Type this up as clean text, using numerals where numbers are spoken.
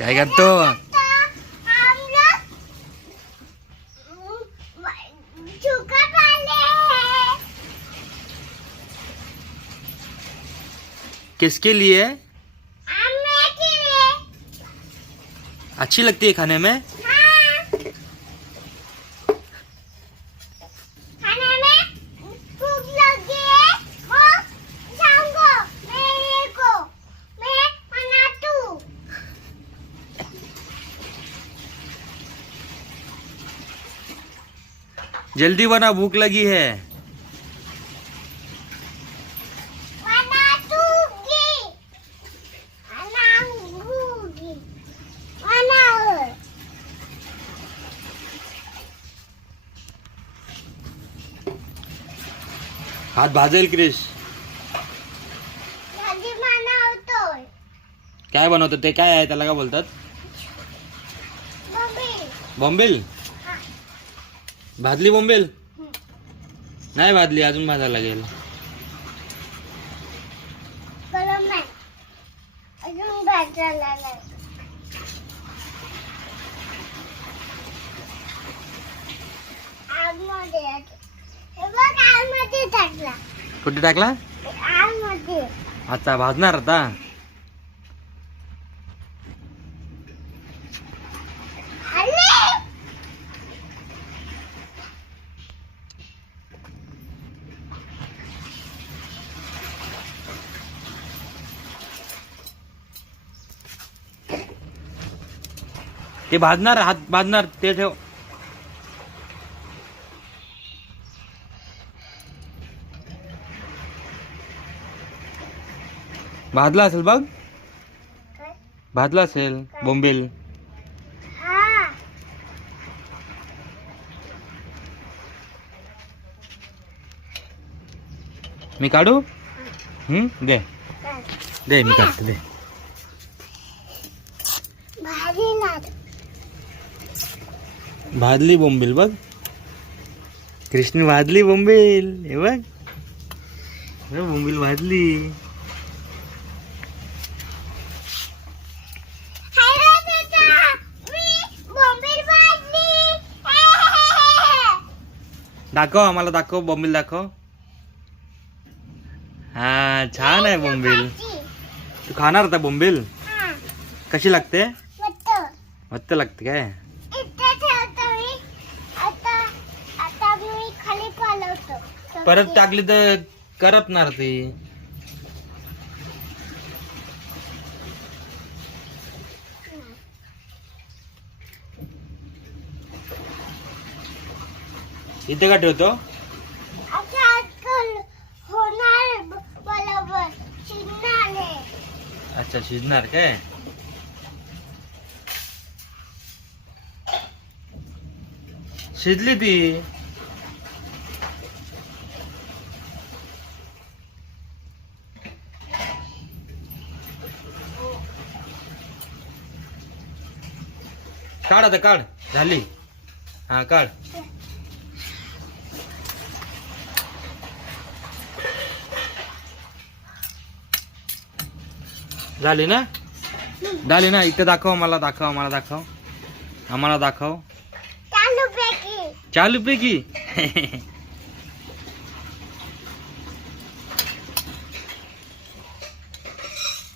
काय करतो? किसके लिए? अच्छी लगती है खाने में? जल्दी बना, भूख लगी है। हात भाजेल क्रिश. काय बनवतात ते? काय आहे त्याला? काय बोलतात? बॉम्बेल. भाजली बॉम्बेल? नाही भाजली, अजून भाजायला लागेल. कुठे टाकला? आता भाजणार आता. ते भाजणार, हात भाजणार, ते ठेव. भाजला असेल बघ, भाजला असेल बोंबील. मी काढू? दे दे, मी काढते, दे. भाजली बोंबील बघ, कृष्ण भाजली बोंबील. हे बघ, बोंबील भाजली. दाखव आम्हाला, दाखव बोंबील दाखव. हा, छान आहे बोंबील. तू खाणार होता बोंबील? कशी लागते? मस्त लागते काय? परत टाकली तर करपणार ती. इथे का ठेवतो? अच्छा, शिजणार काय? शिजली ती. काढ आता, काढ. झाली. हा, काढ. झाली ना? झाली ना? इथे दाखव मला, दाखव आम्हाला, दाखव आम्हाला, दाखव. 4 रुपये की.